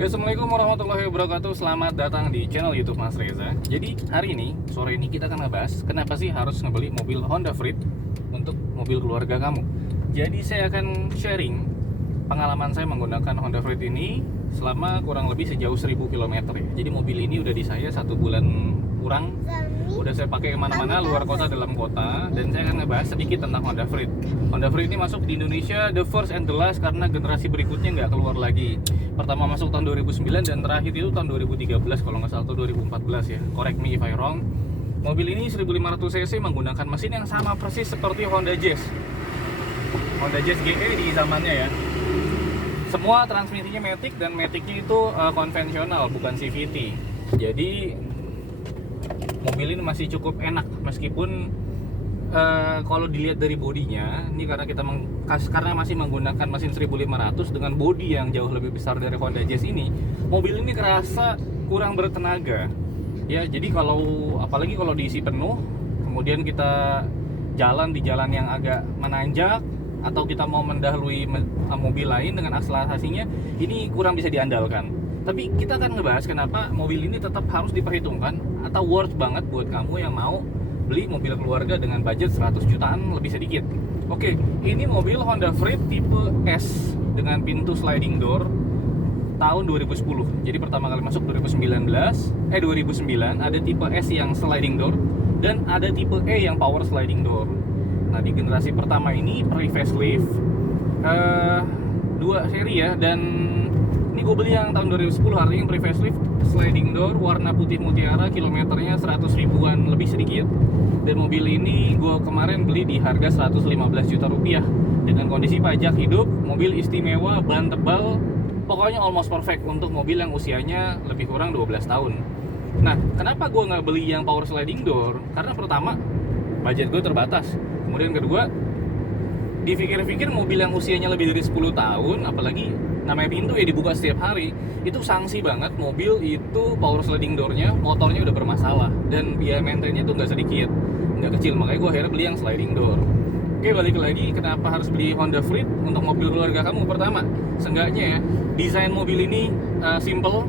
Ya, Assalamualaikum warahmatullahi wabarakatuh. Selamat datang di channel YouTube Mas Reza. Jadi hari ini, sore ini kita akan ngebahas kenapa sih harus ngebeli mobil Honda Freed untuk mobil keluarga kamu. Jadi saya akan sharing pengalaman saya menggunakan Honda Freed ini selama kurang lebih sejauh 1000 km ya. Jadi mobil ini udah di saya 1 bulan kurang, udah saya pakai kemana-mana, luar kota, dalam kota. Dan saya akan ngebahas sedikit tentang Honda Freed. Honda Freed ini masuk di Indonesia the first and the last karena generasi berikutnya nggak keluar lagi. Pertama masuk tahun 2009 dan terakhir itu tahun 2013 kalau nggak salah, atau 2014 ya, correct me if I wrong. Mobil ini 1500 cc menggunakan mesin yang sama persis seperti Honda Jazz GE di zamannya ya. Semua transmisinya Matic dan Maticnya itu konvensional, bukan CVT. Jadi mobil ini masih cukup enak meskipun kalau dilihat dari bodinya ini, karena masih menggunakan mesin 1500 dengan bodi yang jauh lebih besar dari Honda Jazz ini, mobil ini kerasa kurang bertenaga ya. Jadi apalagi kalau diisi penuh, kemudian kita jalan di jalan yang agak menanjak atau kita mau mendahului mobil lain dengan akselerasinya, ini kurang bisa diandalkan. Tapi kita akan ngebahas kenapa mobil ini tetap harus diperhitungkan atau worth banget buat kamu yang mau beli mobil keluarga dengan budget 100 jutaan lebih sedikit. Oke, ini mobil Honda Freed tipe S dengan pintu sliding door tahun 2010. Jadi pertama kali masuk 2009 ada tipe S yang sliding door dan ada tipe E yang power sliding door. Nah, di generasi pertama ini pre-facelift 2 seri ya, dan ini gue beli yang tahun 2010, artinya yang pre-facelift sliding door warna putih mutiara, kilometernya 100 ribuan lebih sedikit. Dan mobil ini gue kemarin beli di harga 115 juta rupiah dengan kondisi pajak hidup, mobil istimewa, ban tebal, pokoknya almost perfect untuk mobil yang usianya lebih kurang 12 tahun. Nah, kenapa gue nggak beli yang power sliding door? Karena pertama, budget gue terbatas. Kemudian kedua, dipikir-pikir mobil yang usianya lebih dari 10 tahun, apalagi namanya pintu ya dibuka setiap hari, itu sanksi banget mobil itu power sliding door-nya, motornya udah bermasalah dan biaya maintenance-nya tuh nggak sedikit, nggak kecil. Makanya gue akhirnya beli yang sliding door. Oke, balik lagi kenapa harus beli Honda Freed untuk mobil keluarga kamu. Pertama, seenggaknya ya, desain mobil ini simple,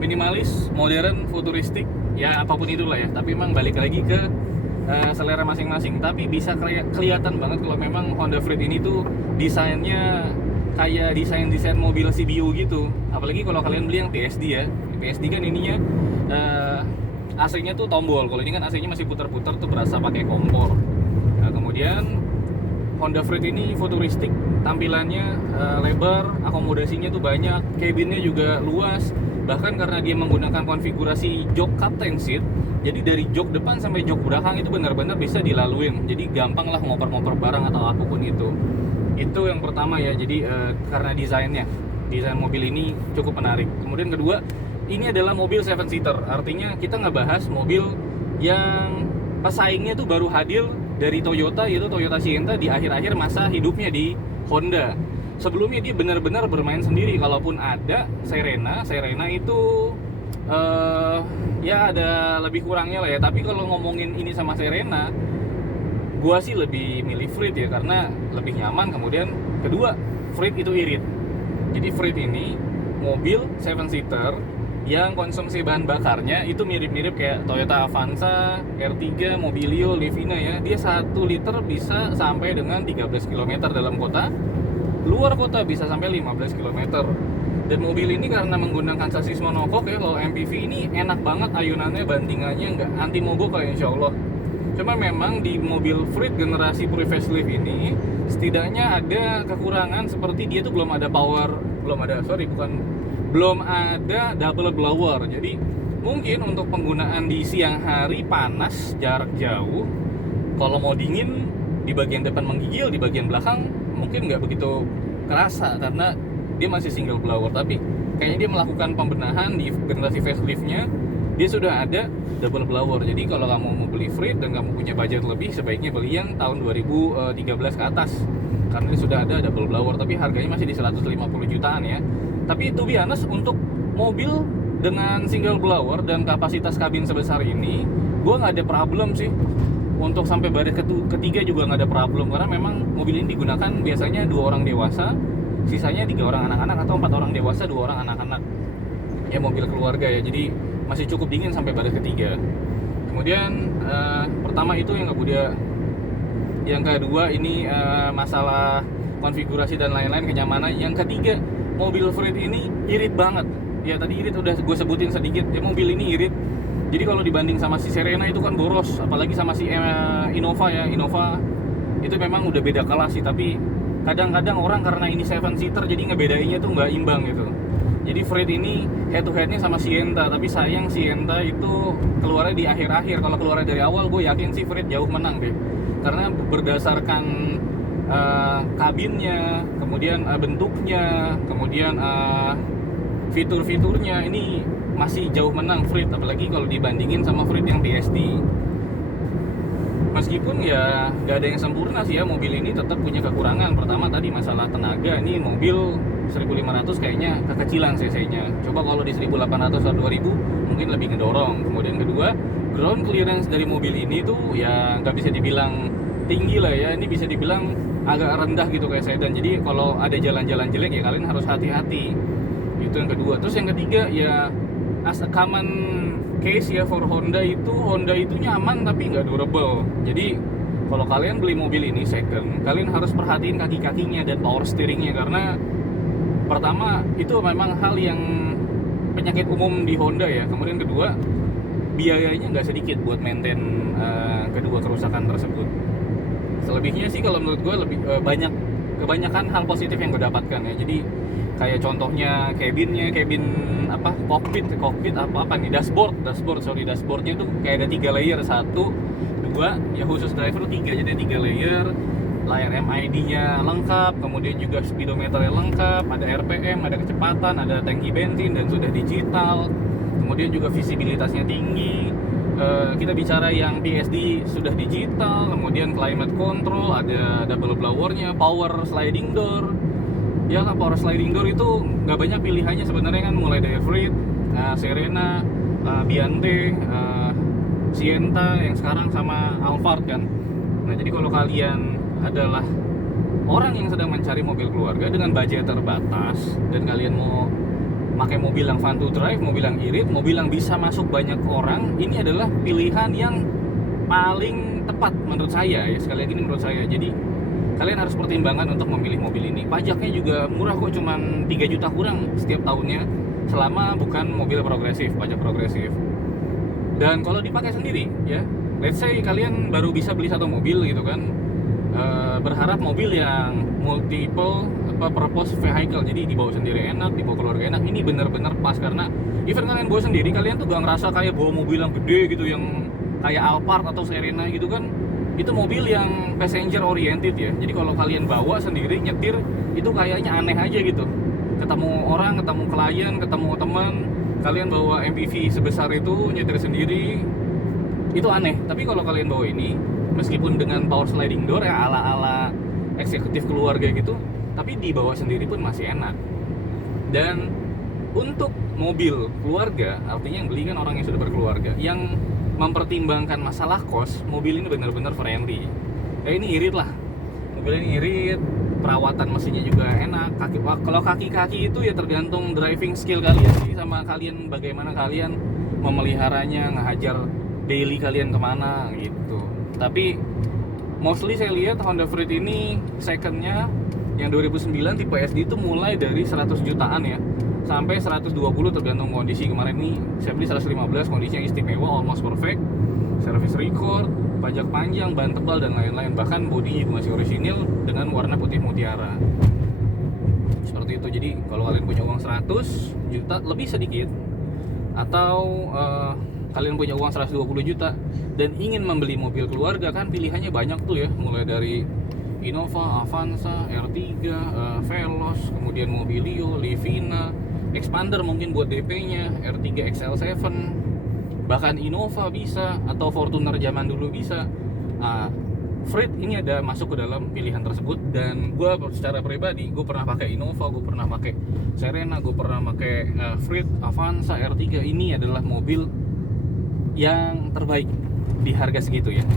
minimalis, modern, futuristik, ya apapun itulah ya. Tapi emang balik lagi ke selera masing-masing. Tapi bisa kelihatan banget kalau memang Honda Freed ini tuh desainnya kayak desain mobil CBU gitu. Apalagi kalau kalian beli yang PSD ya. PSD kan ininya AC-nya tuh tombol. Kalau ini kan AC-nya masih putar-putar tuh, berasa pakai kompor. Nah, kemudian Honda Freed ini futuristik, tampilannya lebar, akomodasinya tuh banyak, cabinnya juga luas. Bahkan karena dia menggunakan konfigurasi jok captain seat, jadi dari jok depan sampai jok belakang itu benar-benar bisa dilaluin. Jadi gampang lah ngoper-ngoper barang atau apapun itu. Itu yang pertama ya. Jadi karena desain mobil ini cukup menarik. Kemudian kedua, ini adalah mobil 7-seater. Artinya kita ngebahas mobil yang pesaingnya tuh baru hadir dari Toyota, yaitu Toyota Sienna di akhir-akhir masa hidupnya di Honda. Sebelumnya dia benar-benar bermain sendiri. Kalaupun ada Serena itu ya ada lebih kurangnya lah ya. Tapi kalau ngomongin ini sama Serena, gua sih lebih milih Freed ya, karena lebih nyaman. Kemudian kedua, Freed itu irit. Jadi Freed ini mobil 7-seater yang konsumsi bahan bakarnya itu mirip-mirip kayak Toyota Avanza, R3, Mobilio, Livina ya. Dia 1 liter bisa sampai dengan 13 km dalam kota, luar kota bisa sampai 15 km. Dan mobil ini karena menggunakan sasis monokok ya, kalau MPV ini enak banget ayunannya, bantingannya nggak anti mogok lah insya Allah. Cuma memang di mobil Freed generasi pre-facelift ini setidaknya ada kekurangan, seperti dia tuh belum ada double blower. Jadi mungkin untuk penggunaan di siang hari panas jarak jauh, kalau mau dingin di bagian depan menggigil, di bagian belakang mungkin nggak begitu kerasa karena dia masih single blower. Tapi kayaknya dia melakukan pembenahan di generasi faceliftnya, dia sudah ada double blower. Jadi kalau kamu mau beli Freed dan kamu punya budget lebih, sebaiknya beli yang tahun 2013 ke atas, karena dia sudah ada double blower. Tapi harganya masih di 150 jutaan ya. Tapi to be honest, untuk mobil dengan single blower dan kapasitas kabin sebesar ini, gue nggak ada problem sih. Untuk sampai baris ketiga juga nggak ada problem, karena memang mobil ini digunakan biasanya 2 orang dewasa sisanya 3 orang anak-anak atau 4 orang dewasa, 2 orang anak-anak. Ya mobil keluarga ya, jadi masih cukup dingin sampai baris ketiga. Kemudian pertama itu yang kemudian yang kedua ini masalah konfigurasi dan lain-lain, kenyamanan. Yang ketiga, mobil Freed ini irit banget. Ya tadi irit udah gue sebutin sedikit. Ya mobil ini irit. Jadi kalau dibanding sama si Serena itu kan boros, apalagi sama si Innova ya. Innova itu memang udah beda kelas sih, tapi kadang-kadang orang karena ini 7 seater jadi ngebedainnya tuh nggak imbang gitu. Jadi Freed ini head to headnya sama Sienta, tapi sayang Sienta itu keluarnya di akhir-akhir. Kalau keluarnya dari awal, gue yakin sih Freed jauh menang deh. Karena berdasarkan kabinnya, kemudian bentuknya, kemudian fitur-fiturnya, ini masih jauh menang Freed, apalagi kalau dibandingin sama Freed yang PSD. Meskipun ya gak ada yang sempurna sih ya, mobil ini tetap punya kekurangan. Pertama tadi masalah tenaga, ini mobil 1500 kayaknya kekecilan cc-nya. Coba kalau di 1800 atau 2000 mungkin lebih ngedorong. Kemudian kedua, ground clearance dari mobil ini tuh ya nggak bisa dibilang tinggi lah ya, ini bisa dibilang agak rendah gitu kayak sedan. Jadi kalau ada jalan-jalan jelek ya kalian harus hati-hati. Itu yang kedua. Terus yang ketiga ya, as a common case ya for Honda itu nyaman tapi nggak durable. Jadi kalau kalian beli mobil ini second, kalian harus perhatiin kaki-kakinya dan power steeringnya, karena pertama itu memang hal yang penyakit umum di Honda ya. Kemudian kedua, biayanya nggak sedikit buat maintain kedua kerusakan tersebut. Selebihnya sih kalau menurut gue lebih kebanyakan hal positif yang gue dapatkan ya. Jadi kayak contohnya cabin cockpit apa nih, dashboardnya itu kayak ada 3 layer, 1, 2 ya khusus driver, 3 jadi 3 layer. Layar MID-nya lengkap, kemudian juga speedometernya lengkap, ada RPM, ada kecepatan, ada tangki bensin dan sudah digital. Kemudian juga visibilitasnya tinggi. Kita bicara yang PSD sudah digital, kemudian climate control, ada double blowernya, power sliding door. Ya power sliding door itu nggak banyak pilihannya sebenarnya kan, mulai dari Freed, Serena, Biante, Sienta yang sekarang sama Alphard kan. Nah jadi kalau kalian adalah orang yang sedang mencari mobil keluarga dengan budget terbatas dan kalian mau pakai mobil yang fun to drive, mobil yang irit, mobil yang bisa masuk banyak orang, ini adalah pilihan yang paling tepat menurut saya ya. Sekali lagi ini menurut saya. Jadi kalian harus pertimbangkan untuk memilih mobil ini. Pajaknya juga murah kok, cuman 3 juta kurang setiap tahunnya, selama bukan mobil progresif, pajak progresif. Dan kalau dipakai sendiri ya, let's say kalian baru bisa beli satu mobil gitu kan, berharap mobil yang multiple purpose vehicle, jadi dibawa sendiri enak, dibawa keluarga enak, ini bener-bener pas. Karena even kalian bawa sendiri, kalian tuh gak ngerasa kayak bawa mobil yang gede gitu, yang kayak Alphard atau Serena gitu kan. Itu mobil yang passenger oriented ya, jadi kalau kalian bawa sendiri nyetir itu kayaknya aneh aja gitu. Ketemu orang, ketemu klien, ketemu teman, kalian bawa MPV sebesar itu nyetir sendiri itu aneh. Tapi kalau kalian bawa ini, meskipun dengan power sliding door ya ala-ala eksekutif keluarga gitu, tapi dibawa sendiri pun masih enak. Dan untuk mobil keluarga, artinya yang beli kan orang yang sudah berkeluarga, yang mempertimbangkan masalah kos, mobil ini benar-benar friendly. Ya ini irit lah, mobil ini irit, perawatan mesinnya juga enak. Kalau kaki-kaki itu ya tergantung driving skill kalian sih, sama kalian bagaimana kalian memeliharanya, ngehajar daily kalian kemana gitu. Tapi mostly saya lihat Honda Freed ini secondnya yang 2009 tipe SD itu mulai dari 100 jutaan ya, sampai 120 tergantung kondisi. Kemarin ini saya beli 115, kondisinya istimewa, almost perfect, service record, pajak panjang, ban tebal dan lain-lain. Bahkan bodi juga masih orisinil dengan warna putih mutiara. Seperti itu. Jadi kalau kalian punya uang 100 juta lebih sedikit, atau kalian punya uang 120 juta dan ingin membeli mobil keluarga, kan pilihannya banyak tuh ya, mulai dari Innova, Avanza, R3, Veloz, kemudian Mobilio, Livina, Expander mungkin buat DP-nya, R3 XL7, bahkan Innova bisa, atau Fortuner zaman dulu bisa. Freed ini ada masuk ke dalam pilihan tersebut. Dan gue secara pribadi, gue pernah pakai Innova, gue pernah pakai Serena, gue pernah pakai Freed, Avanza, R3. Ini adalah mobil yang terbaik di harga segitu ya,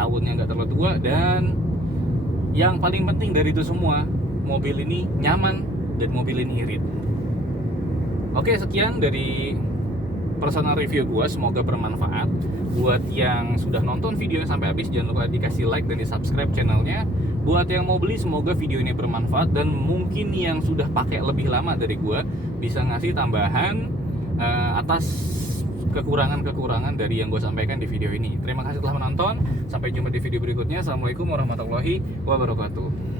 tahunnya nggak terlalu tua. Dan yang paling penting dari itu semua, mobil ini nyaman dan mobil ini irit. Oke, sekian dari personal review gue, semoga bermanfaat. Buat yang sudah nonton videonya sampai habis, jangan lupa dikasih like dan di subscribe channelnya. Buat yang mau beli, semoga video ini bermanfaat, dan mungkin yang sudah pakai lebih lama dari gue bisa ngasih tambahan atas kekurangan-kekurangan dari yang gue sampaikan di video ini. Terima kasih telah menonton, sampai jumpa di video berikutnya. Assalamualaikum warahmatullahi wabarakatuh.